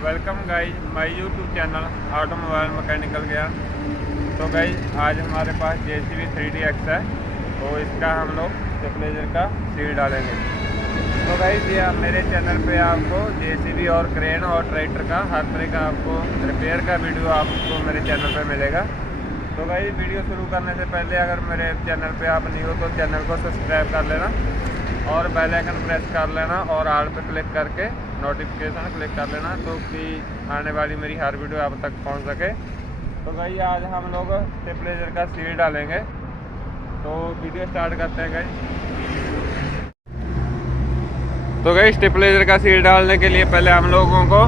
Welcome guys my YouTube channel automobile mechanical ज्ञान। तो guys आज हमारे पास JCB 3DX है, तो इसका हम लोग स्टेबलाइजर का सील डालेंगे। तो गाइज ये मेरे चैनल पे आपको JCB और क्रेन और ट्रैक्टर का हर तरह का आपको रिपेयर का वीडियो आपको मेरे चैनल पे मिलेगा। तो गाइज वीडियो शुरू करने से पहले अगर मेरे चैनल पे आप नहीं हो तो चैनल को सब्सक्राइब कर लेना और बेल आइकन प्रेस कर लेना और ऑल पे क्लिक करके नोटिफिकेशन क्लिक कर लेना, तो कि आने वाली मेरी हर वीडियो आप तक पहुंच सके। तो भाई आज हम लोग स्टेबलाइजर का सील डालेंगे, तो वीडियो स्टार्ट करते हैं गाइस। तो गाइस स्टेबलाइजर का सील डालने के लिए पहले हम लोगों को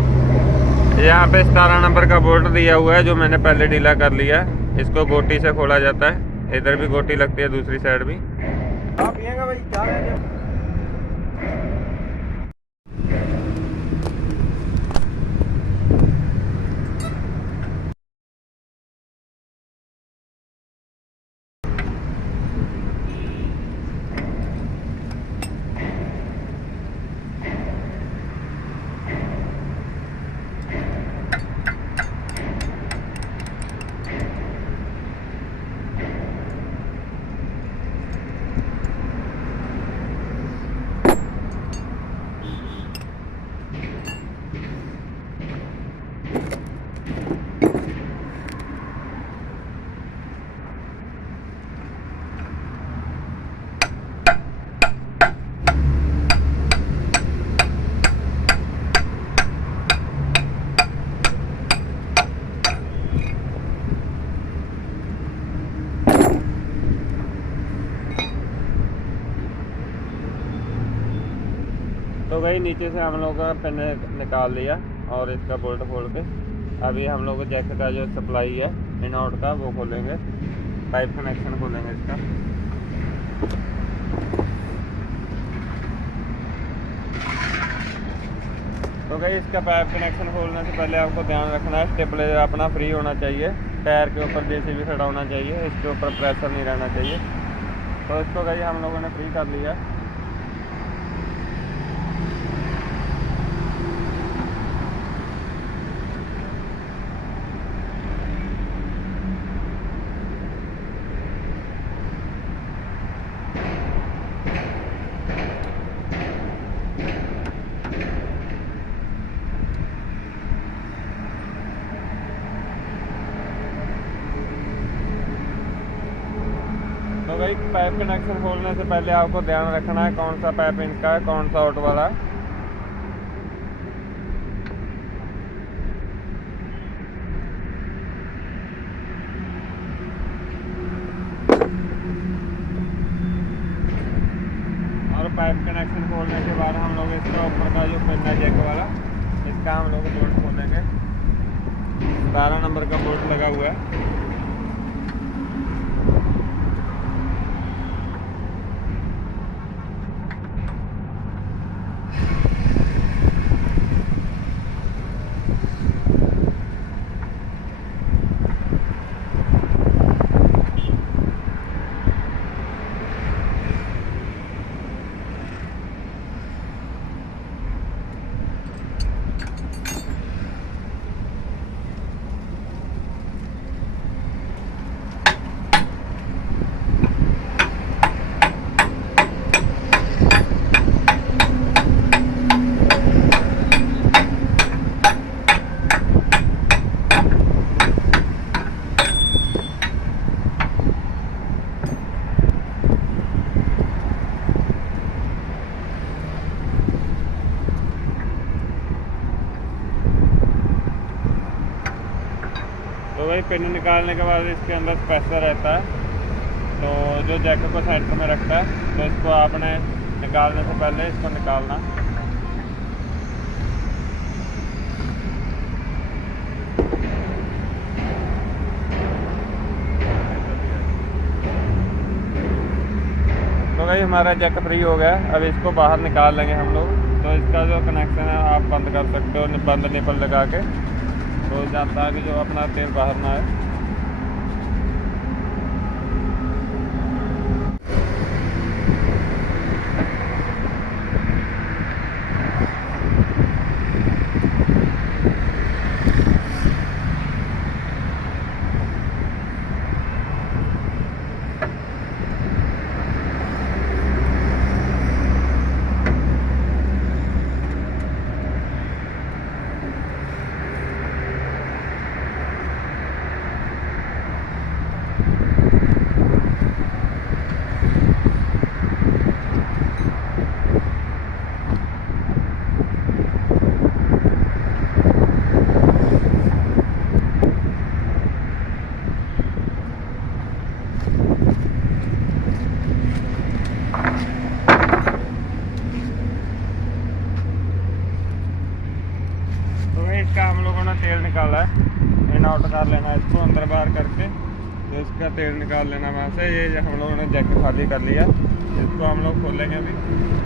यहाँ पे 17 नंबर का बोल्ट दिया हुआ है जो मैंने पहले ढीला कर लिया है। इसको गोटी से खोला जाता है, इधर भी गोटी लगती है, दूसरी साइड भी। आप पिएगा भाई क्या है? तो भाई नीचे से हम लोग का पिन निकाल लिया और इसका बोल्ट खोल के अभी हम लोग जैक का जो सप्लाई है इन आउट का वो खोलेंगे, पाइप कनेक्शन खोलेंगे इसका। तो भाई इसका पाइप कनेक्शन खोलने से पहले आपको ध्यान रखना है स्टेबलाइजर अपना फ्री होना चाहिए, टायर के ऊपर जैसे भी खड़ा होना चाहिए, इसके ऊपर प्रेशर नहीं रहना चाहिए। तो इसको भाई हम लोगों ने फ्री कर लिया। तो भाई पाइप कनेक्शन खोलने से पहले आपको ध्यान रखना है कौन सा पाइप इनका है, कौन सा आउट वाला है। और पाइप कनेक्शन खोलने के बाद हम लोग इसका ऊपर का जो पिन है जैक वाला, इसका हम लोग बोल्ट खोलेंगे। 12 नंबर का बोल्ट लगा हुआ है। तो भाई पिन निकालने के बाद इसके अंदर स्पेसर रहता है, तो जो जैक को सेंटर में रखता है, तो इसको आपने निकालने से पहले इसको निकालना। तो भाई हमारा जैक फ्री हो गया, अब इसको बाहर निकाल लेंगे हम लोग। तो इसका जो कनेक्शन है आप बंद कर सकते हो, बंद निपल लगा के, तो जाता है कि जो अपना तेल बाहर ना आए। इसका हम लोगों ने तेल निकाला है, इन आउट कर लेना है इसको अंदर बाहर करके। तो इसका तेल निकाल लेना वहाँ से। ये हम लोगों ने जैक खाली कर लिया, इसको हम लोग खोलेंगे अभी।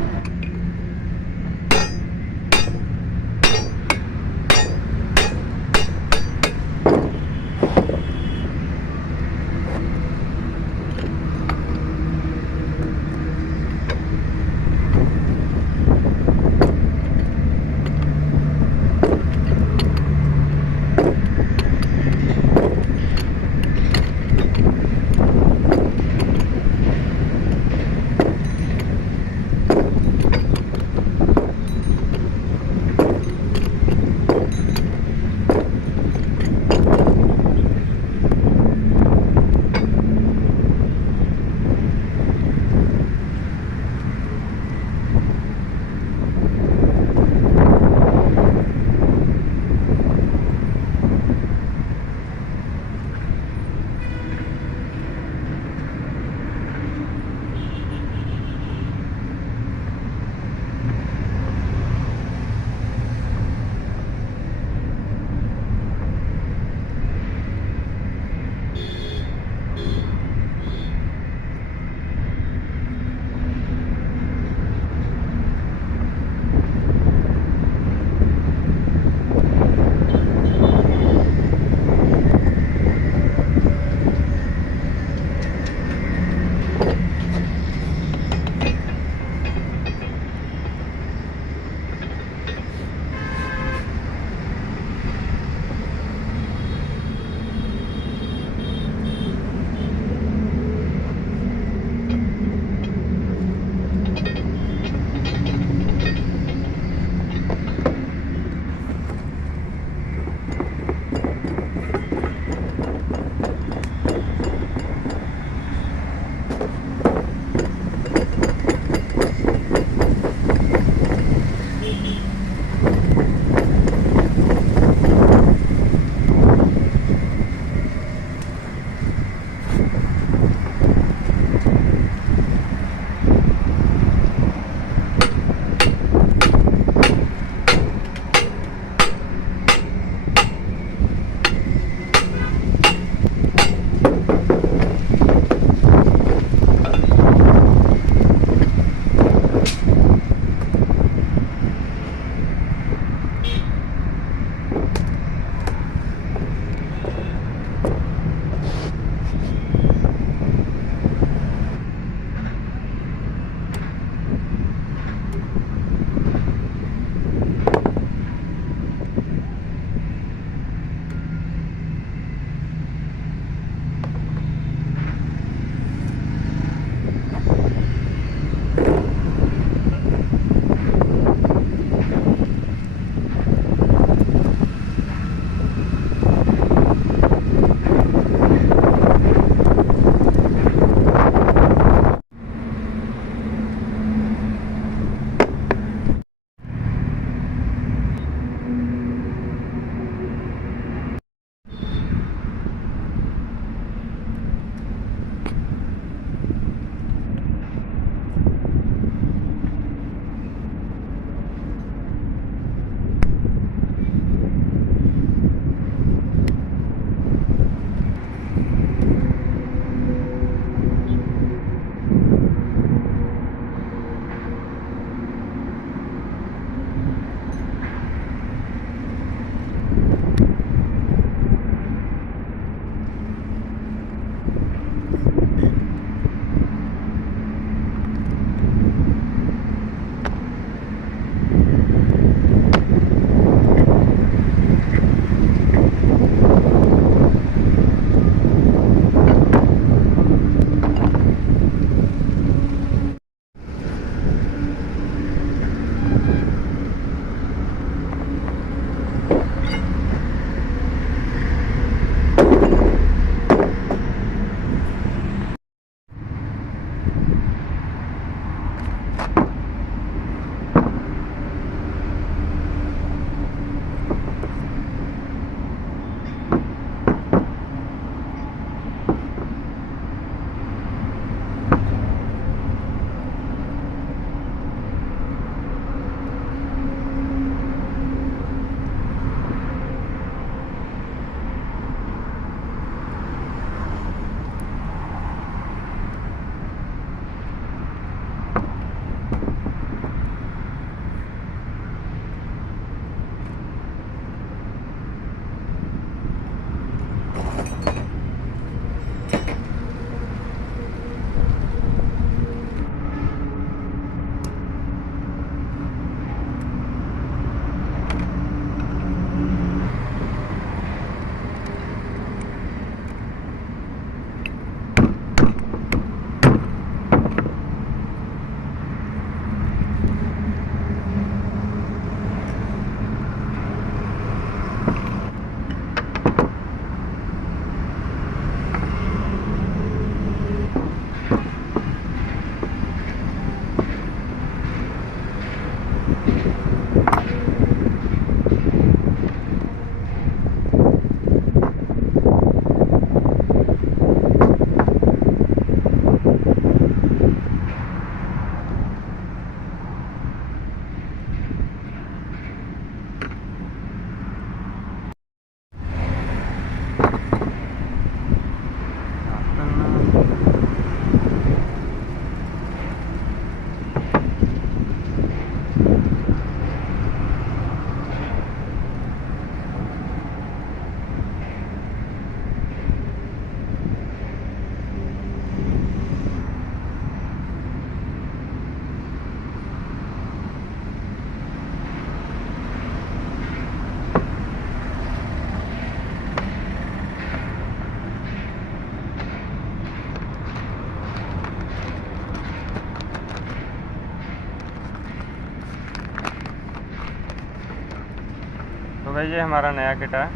तो भाई ये हमारा नया किट है,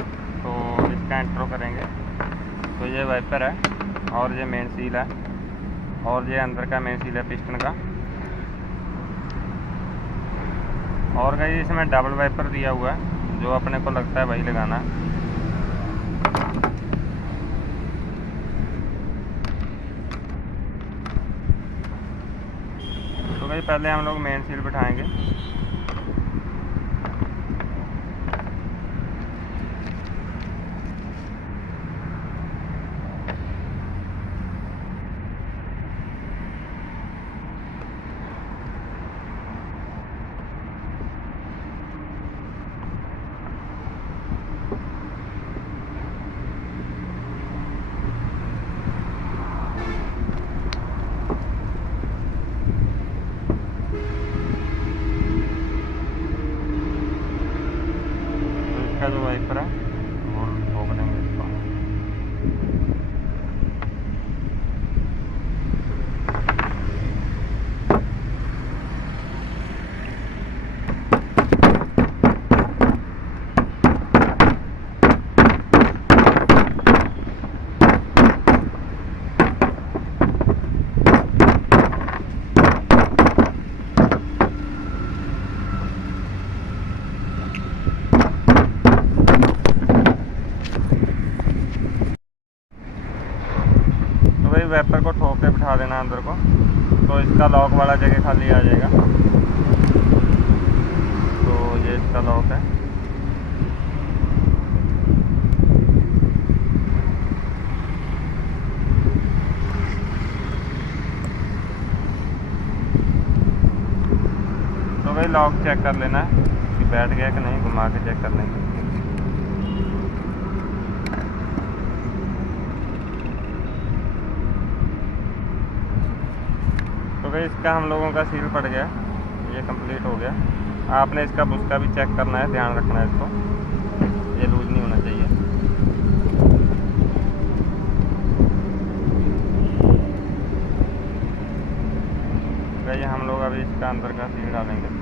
तो इसका इंट्रो करेंगे। तो ये वाइपर है और ये मेन सील है और ये अंदर का मेन सील है पिस्टन का। और भाई इसमें डबल वाइपर दिया हुआ है, जो अपने को लगता है वही लगाना है। तो भाई पहले हम लोग मेन सील बिठाएंगे। इसका जो वाइपर है वो ठोक देंगे इसको। तो भाई वाइपर को ठोक के बिठा देना अंदर को, तो इसका लॉक वाला जगह खाली आ जाएगा। तो ये इसका लॉक है। तो भाई लॉक चेक कर लेना है कि बैठ गया कि नहीं, घुमा के चेक कर लेंगे। तो भाई इसका हम लोगों का सील पड़ गया, ये कंप्लीट हो गया। आपने इसका बुस्का भी चेक करना है, ध्यान रखना है इसको, ये लूज नहीं होना चाहिए। भाई हम लोग अभी इसका अंदर का सील डालेंगे।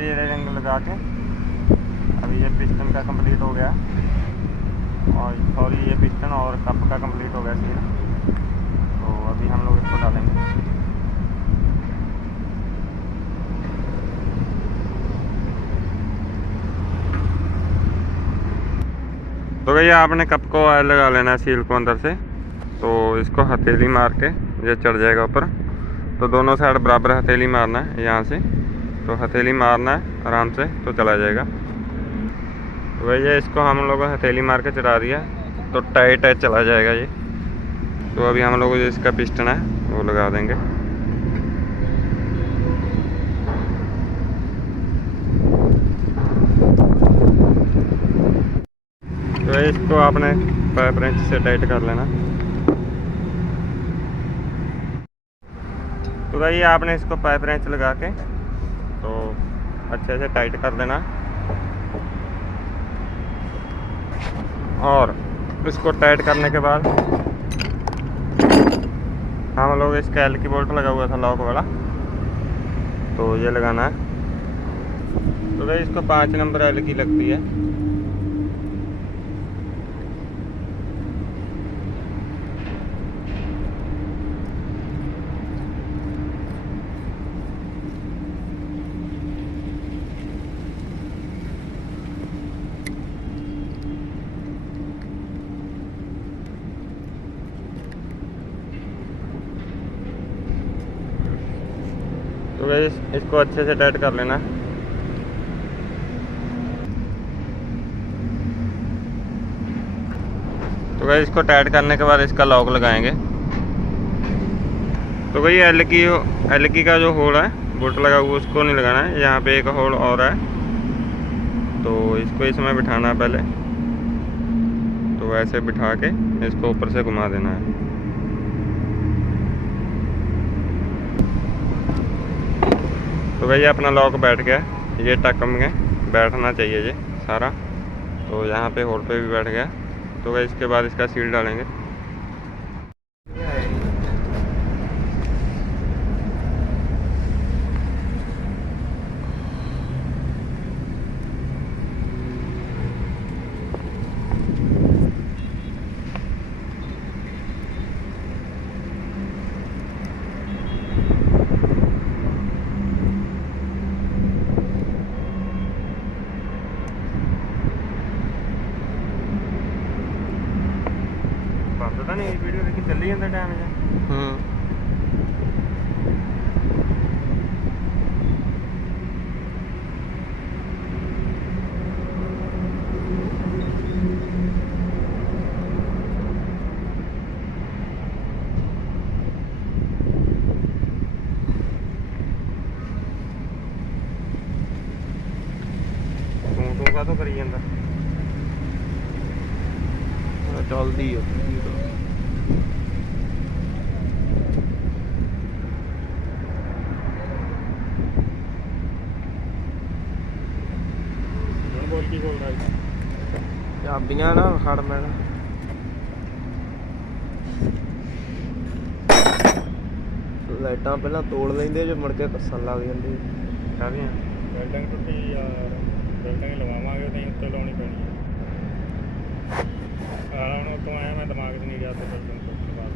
ये रेलिंग लगा के अभी ये पिस्टन का कंप्लीट हो गया, और सॉरी ये पिस्टन और कप का कंप्लीट हो गया सील। तो अभी हम लोग इसको डालेंगे। तो भैया आपने कप को ऑयल लगा लेना है सील को अंदर से। तो इसको हथेली मार के ये चढ़ जाएगा ऊपर। तो दोनों साइड बराबर हथेली मारना है यहाँ से, तो हथेली मारना है आराम से, तो चला जाएगा। तो भैया इसको हम लोग हथेली मार के चढ़ा दिया, तो टाइट टाइट चला जाएगा ये। तो अभी हम लोग जो इसका पिस्टन है वो लगा देंगे। तो इसको आपने पाइप रेंच से टाइट कर लेना। तो भाई आपने इसको पाइप रेंच लगा के तो अच्छे से टाइट कर देना, और इसको टाइट करने के बाद हम लोग इसका एल की बोल्ट लगा हुआ था लॉक वाला, तो ये लगाना है। तो भाई इसको 5 नंबर एल की लगती है। गाइस इसको अच्छे से टाइट कर लेना। तो गाइस इसको टाइट करने के बाद इसका लॉक लगाएंगे। तो भाई एल की का जो होल है बोल्ट लगा हुआ उसको नहीं लगाना है, यहाँ पे एक होल और है तो इसको इसमें बिठाना है पहले। तो ऐसे बिठा के इसको ऊपर से घुमा देना है। तो भाई अपना लॉक बैठ गया, ये टक में बैठना चाहिए ये सारा। तो यहाँ पे होल पे भी बैठ गया। तो भाई इसके बाद इसका सील डालेंगे। पता नहीं वीडियो देखी चली जाता टाइम है। तू का तो करी जाता चलती है बोल की बोल रहा है ਚਾਬੀਆਂ ਨਾ ਖੜ ਮੈਂ ਲਾਈਟਾਂ ਪਹਿਲਾਂ ਤੋੜ ਲੈਂਦੇ ਜੋ ਮੁੜ ਕੇ ਕੱਸਣ ਲੱਗ ਜਾਂਦੇ। ਕਾਹਦੀਆਂ ਬਿਲਡਿੰਗ ਟੁੱਟੀ ਯਾਰ, ਬਿਲਡਿੰਗ ਲਵਾਵਾਂਗੇ ਨਹੀਂ ਉੱਤੇ ਲਾਉਣੀ ਪੈਣੀ ਹੈ। ਹੁਣ ਉੱਤੋਂ ਆਇਆ ਮੈਂ ਦਿਮਾਗ 'ਚ ਨਹੀਂ ਗਿਆ ਤੇ ਬਿਲਡਿੰਗ ਟੁੱਟਣ ਬਾਅਦ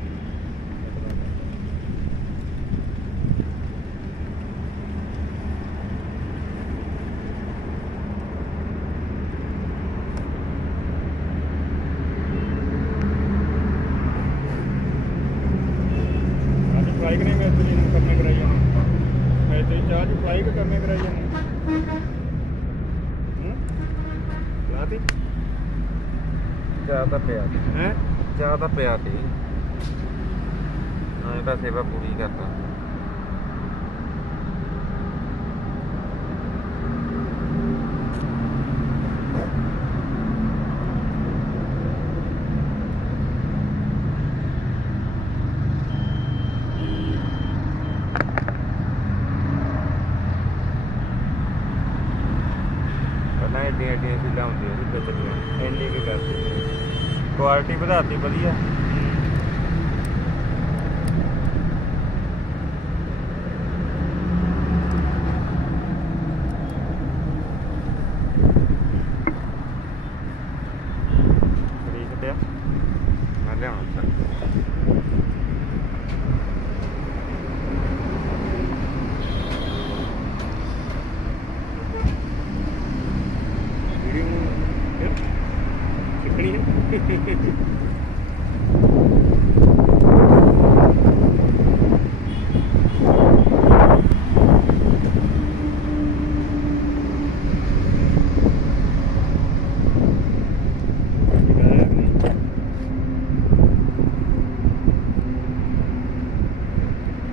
फ्राई नहीं मैं तो करने कराई जाने मैं तो चार्ज फ्राई करने कराई जाने लाती ज़्यादा प्यार हैं ज़्यादा प्यार थी मैं तो सेवा पूरी करता। एडियां सीलां होंदियां चलियां इन्नी की करती क्वालिटी बढ़ाती वधिया। खरीद लिया मैं लिया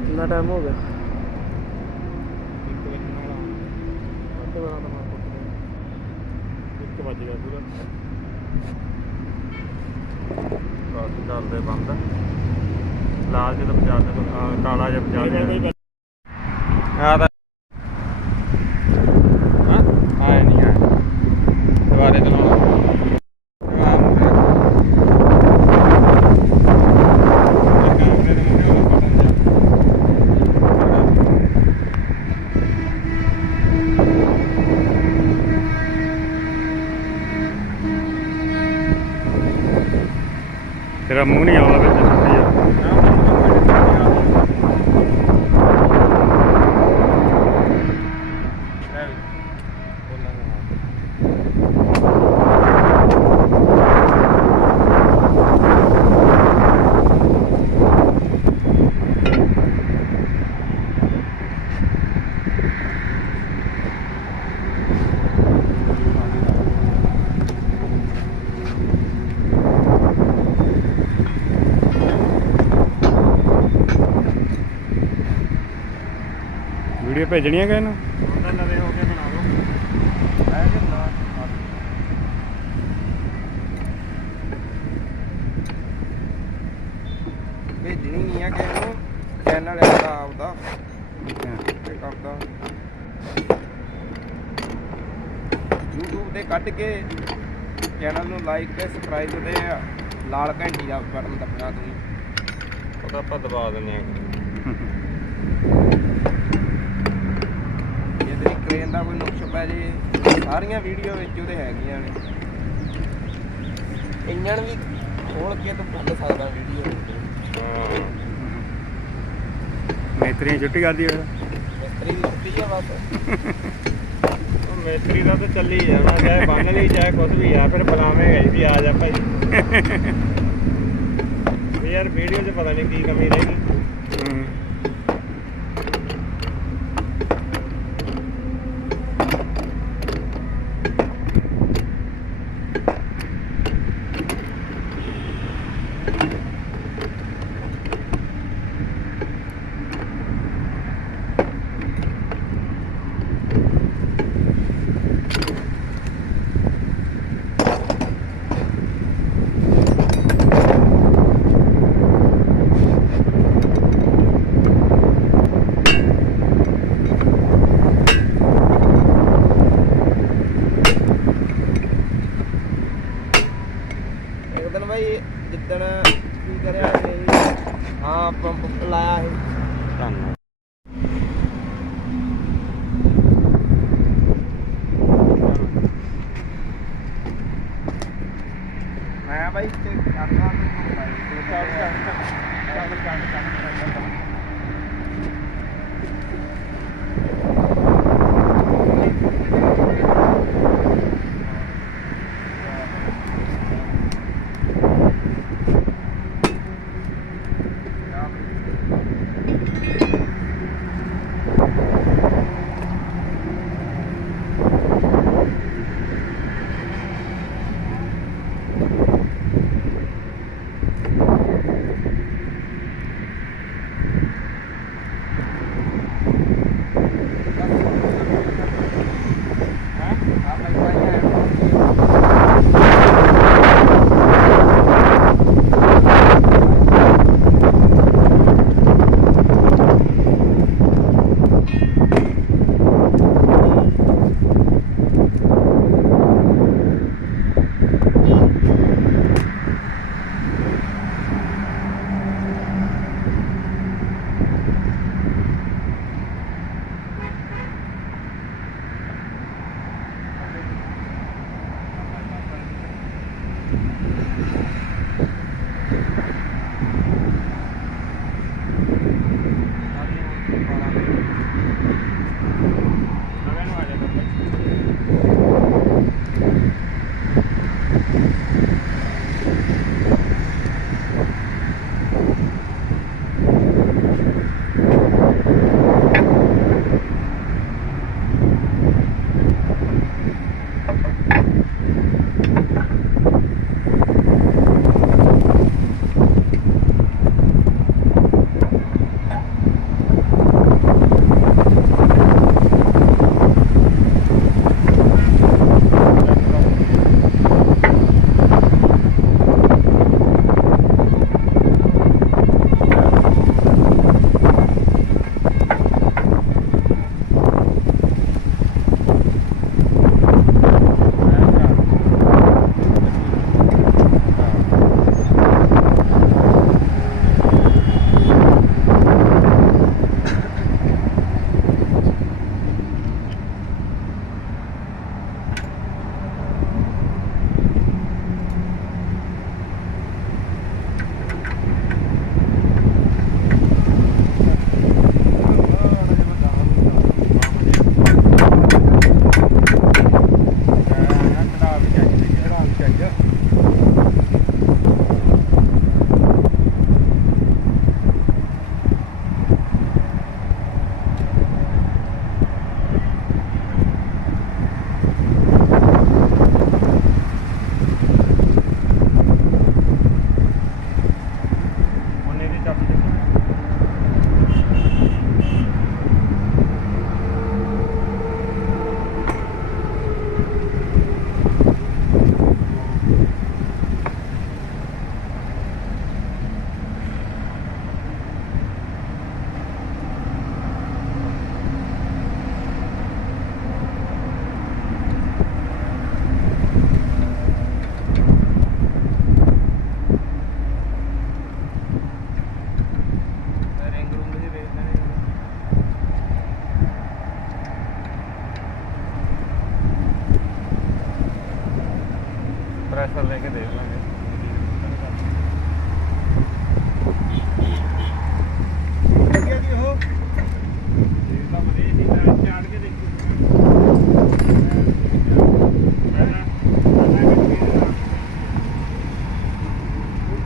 कितना टाइम हो गया? एक बज गया पूरा ਚੱਲਦੇ ਬੰਦ ਲਾਲ ਜਦੋਂ ਬਚਾ ਦੇ ਕਾਲਾ ਜਿਹਾ ਬਚਾ ਦੇ ਆ ਤਾਂ ਆਏ ਨਹੀਂ ਆ ਦੁਬਾਰੇ ਚਲਾਉਣਾ तेरा मुंह नहीं आवा बिच ਵੀਡੀਓ ਭੇਜਣੀਆਂ ਕਿ ਇਹਨੂੰ ਉਹਨਾਂ ਨਵੇਂ ਹੋ ਕੇ ਬਣਾ ਲਓ ਐ ਕਿ ਨਾ ਭੇਜਣੀ ਨਹੀਂ ਆ ਕਿਸੇ ਨੂੰ, ਚੈਨਲ ਇਹਦਾ ਆਪਦਾ ਤੇ ਕਰਦਾ YouTube ਤੇ ਕੱਢ ਕੇ ਚੈਨਲ ਨੂੰ ਲਾਈਕ ਤੇ ਸਬਸਕ੍ਰਾਈਬ ਤੇ ਲਾਲ ਘੰਟੀ ਦਾ ਬਟਨ ਦੱਬਣਾ ਤੁਸੀਂ। ਉਹਦਾ ਆਪਾਂ ਦਬਾ ਦਿੰਦੇ ਆ ਜੇ ਤੇਰੀ ਕ੍ਰੇਨ ਦਾ ਕੋਈ ਨੁਕਸ ਪੈ ਜੇ, ਸਾਰੀਆਂ ਵੀਡੀਓ ਵਿੱਚ ਉਹਦੇ ਹੈਗੀਆਂ ਨੇ। ਇੰਜਣ ਵੀ ਖੋਲ ਕੇ ਤੂੰ ਭੁੱਲ ਸਕਦਾ ਵੀਡੀਓ ਵਿੱਚ। ਹਾਂ ਮੇਤਰੀਆਂ ਛੁੱਟੀ ਕਰਦੀ ਹੋਇਆ ਮਿਸਤਰੀ ਦੀ ਛੁੱਟੀ ਆ ਬਸ। ਉਹ ਮੇਤਰੀ ਦਾ ਤਾਂ ਚੱਲੀ ਜਾਣਾ, ਚਾਹੇ ਬੰਨ ਲਈ ਚਾਹੇ ਕੁਝ ਵੀ ਆ, ਫਿਰ ਬੁਲਾਵੇਂਗਾ ਵੀ ਆ ਜਾ ਭਾਈ। ਵੀ ਯਾਰ ਵੀਡੀਓ 'ਚ ਪਤਾ ਨਹੀਂ ਕੀ ਕਮੀ ਰਹਿ ਗਈ। ਇੱਕ ਦਿਨ ਬਾਈ ਜਿੱਦਣ ਕੀ ਕਰਿਆ ਇਹ, ਹਾਂ ਪੰਪ ਲਾਇਆ ਇਹ ਧੰਨਵਾਦ। ਮੈਂ ਬਾਈ ਤੇ ਕਰਨਾ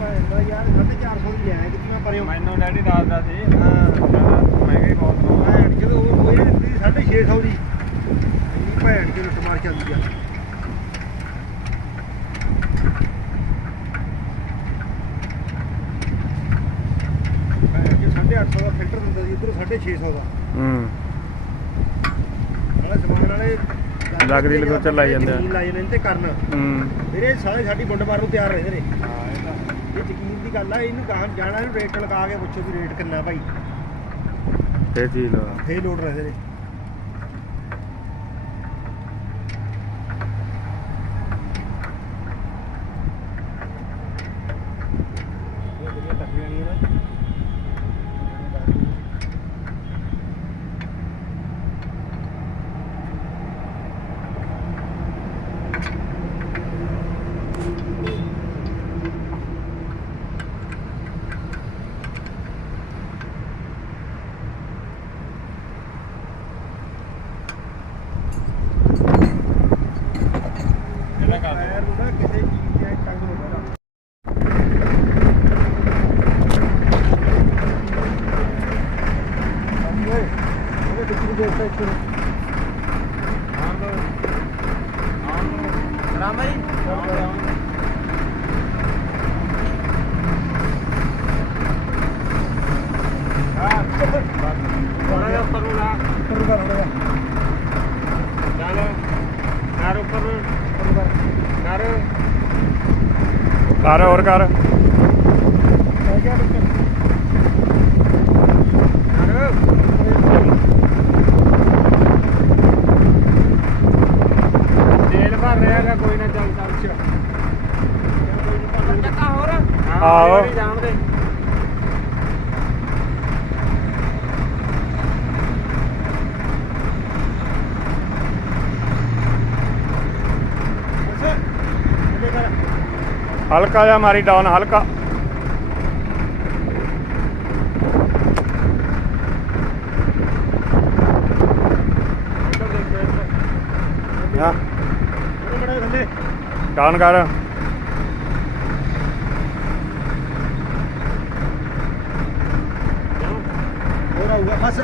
ਪੈਂਦਾ ਯਾਰ 450 ਦੀ ਲਿਆਇਆ ਕਿਤਨਾ ਪਰੇ ਮੈਨੂੰ ਡੈਡੀ ਦੱਸਦਾ ਸੀ ਮਹਿੰਗਾ ਹੀ ਬਹੁਤ ਹੋਣਾ ਭੈਣ ਜਦੋਂ ਉਹ ਇਹ ਦਿੱਤੀ 650 ਦੀ ਇੰਨੀ ਭੈਣ ਕੇ ਲੁੱਟ ਮਾਰ ਚੱਲਦੀ ਆ ਭੈਣ ਕੇ 850 ਦਾ ਫਿਲਟਰ ਦਿੰਦਾ ਸੀ ਇੱਧਰੋਂ 650 ਦਾ ਨਾਲੇ ਸਮਾਨ ਵਾਲੇ ਲੱਗਦੀ ਲਗੋਚਰ ਲਾਈ ਜਾਂਦੇ ਆ। ਲਾਈ ਜਾਂਦੇ ਨੇ ਤੇ ਕਰਨ ਵੀਰੇ ਸਾਰੇ ਸਾਡੀ ਬੁੰਡ ਮਾਰਨ ਨੂੰ ਤਿਆਰ ਰਹਿੰਦੇ ਨੇ ਹਾਂ ਇਹ ਤਾਂ ਇਹ ਯਕੀਨ ਦੀ ਗੱਲ ਆ ਇਹਨੂੰ ਗਾਹਾਂ ਜਾਣਾ ਇਹਨੂੰ ਰੇਟ ਲਗਾ ਕੇ ਪੁੱਛੋ ਵੀ ਰੇਟ ਕਿੰਨਾ ਭਾਈ ਫੇਰ ਚੀਜ਼ ਲਵਾ ਫੇਰ ਲੋਡ ਰਹਿੰਦੇ ਨੇ ਇਹ ਜਿਹੜੀਆਂ ਟੱਕੀਆਂ ਨਹੀਂ ਨਾ ਇਹਦਾ ਕਰ ਪੈਰ ਨੂੰ ਨਾ ਕਿਸੇ ਚੀਜ਼ ਤੇ ਟੰਗ ਨਹੀਂ ਪੈਣਾ ਓਏ ਉਹਦੇ ਵਿੱਚ ਵੀ ਦੇਖ ਸਕਦੇ ਹਾਂ ਤਾਂ ਰਾਮ ਭਾਈ ਥੋੜਾ ਜਿਹਾ ਉੱਪਰ ਨੂੰ ਲਾ ਕਰੂਗਾ ਰੋੜਾ ਚੱਲ ਕਰ ਉੱਪਰ ਨੂੰ ਕਰ ਕਰ ਹੋਰ ਕਰ ਆ ਗਿਆ ਬੱਚਾ ਤੇਲ ਭਰ ਰਿਹਾ ਹੈਗਾ ਕੋਈ ਨਾ ਚੱਲ ਚੱਲ ਚੱਕਾ ਹੋਰ ਆਹੋ ਜਾਣ ਦੇ ਹਲਕਾ ਜਿਹਾ ਮਾਰੀ ਡਾਊਨ ਹਲਕਾ ਹਾਂ ਬੜਾ ਥੱਲੇ ਡਾਊਨ ਕਰ ਹੋਰ ਆਊਗਾ ਬਸ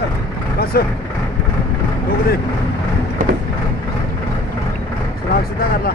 ਬਸ ਰੋਕ ਦੇ ਸੁਰਾਖ ਸਿੱਧਾ ਕਰ ਲਾ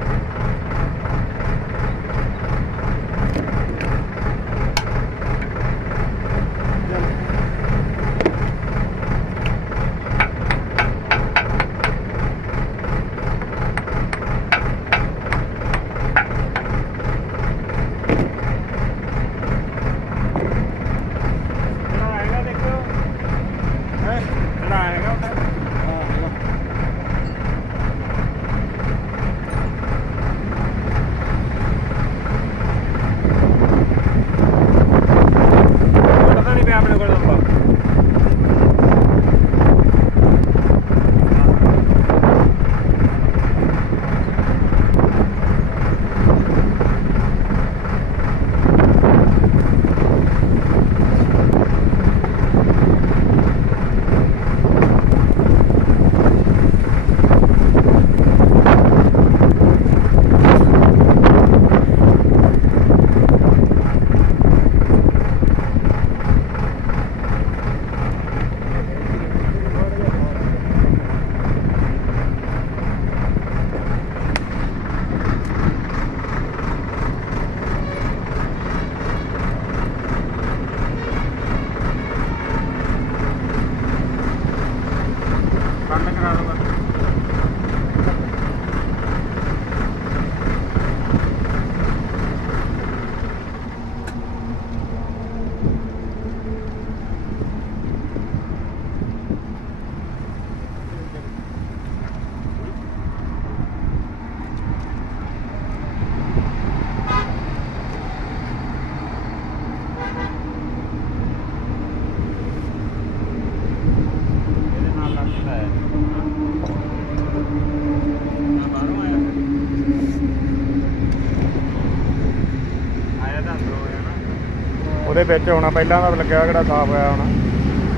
ਉਹਦੇ ਵਿੱਚ ਹੋਣਾ ਪਹਿਲਾਂ ਦਾ ਲੱਗਿਆ ਕਿਹੜਾ ਸਾਫ਼ ਹੋਇਆ ਹੋਣਾ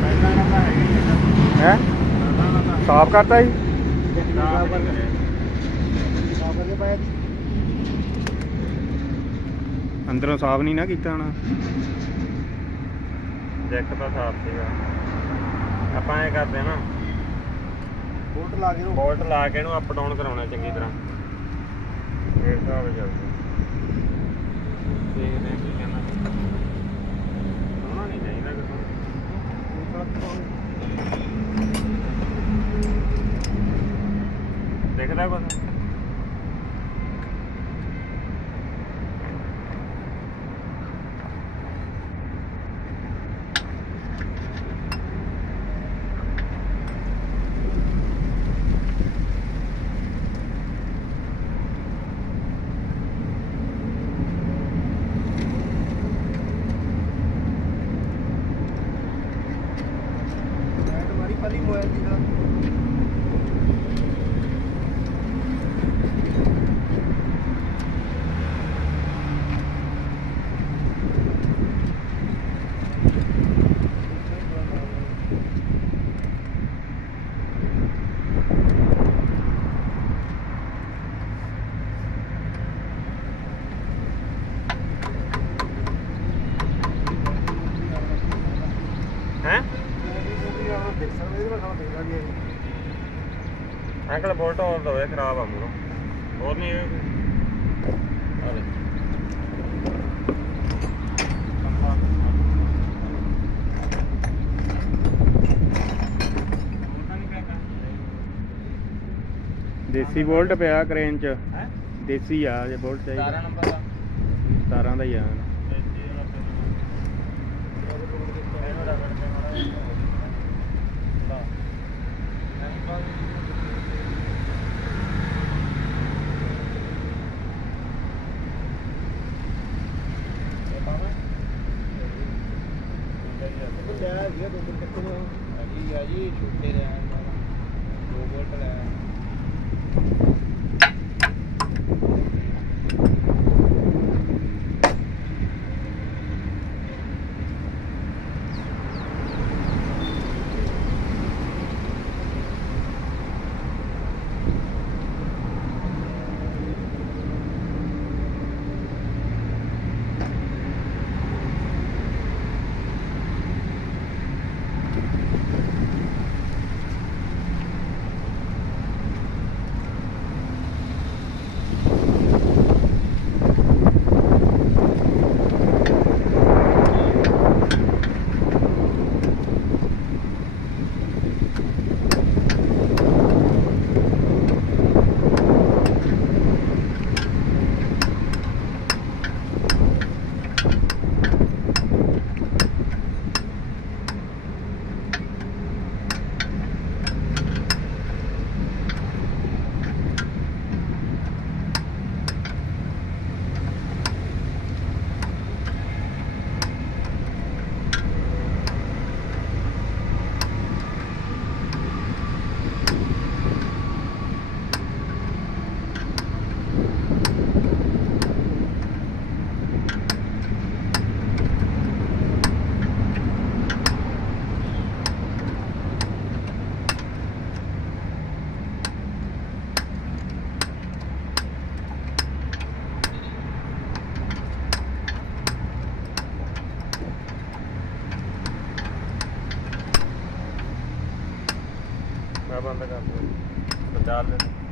ਪਹਿਲਾਂ ਦਾ ਤਾਂ ਹੈ ਸਾਫ਼ ਕਰਤਾ ਜੀ ਸਾਫ ਕਰਕੇ ਪਾਇਆ ਜੀ ਅੰਦਰੋਂ ਸਾਫ਼ ਨਹੀਂ ਨਾ ਕੀਤਾ ਹੋਣਾ। ਜੈਕ ਤਾਂ ਸਾਫ ਸੀਗਾ। ਆਪਾਂ ਐ ਕਰਦੇ ਨਾ, ਬੋਲਟ ਲਾ ਕੇ ਬੋਲਟ ਲਾ ਕੇ ਇਹਨੂੰ ਅਪ ਡਾਊਨ ਕਰਾਉਣਾ ਚੰਗੀ ਤਰ੍ਹਾਂ, ਫੇਰ ਹਿਸਾਬ ਚੱਲਦਾ। ਦੇਖਦੇ ਕੀ ਕਹਿੰਦਾ। ਸੋਹਣਾ ਨਹੀਂ ਚਾਹੀਦਾ ਕਿਸੇ ਦੇਖਦਾ ਕੁਛ। ਮਾਰੀ ਪਲੀ ਮੋਬਾਈਲ ਦੀ ਦਾ ਹੈ ਦੇਖ ਸਕਦੇ ਇਹਦੇ ਨਾਲ ਦੇਖਦਾ ਵੀ ਅੰਕਲ ਬੋਲਟ ਹੋਰ ਦਵੇ, ਖਰਾਬ ਆ ਮੂਰੋਂ। ਹੋਰ ਨਹੀਂ ਅਰੇ ਦੇਸੀ ਬੋਲਟ ਪਿਆ ਕਰੇਨ 'ਚ, ਹੈ ਦੇਸੀ ਆ ਜੇ ਬੋਲਟ 17 ਚਾਹੀਦਾ। ਨੰਬਰ ਦਾ 17 ਦਾ ਹੀ ਆ। ਜੀ ਛੋਟੇ ਲੈ ਆਇਆ 2 ਬੋਲਟ ਲੈ ਆਇਆ। मैं बंद कर दूँ, बचा ले।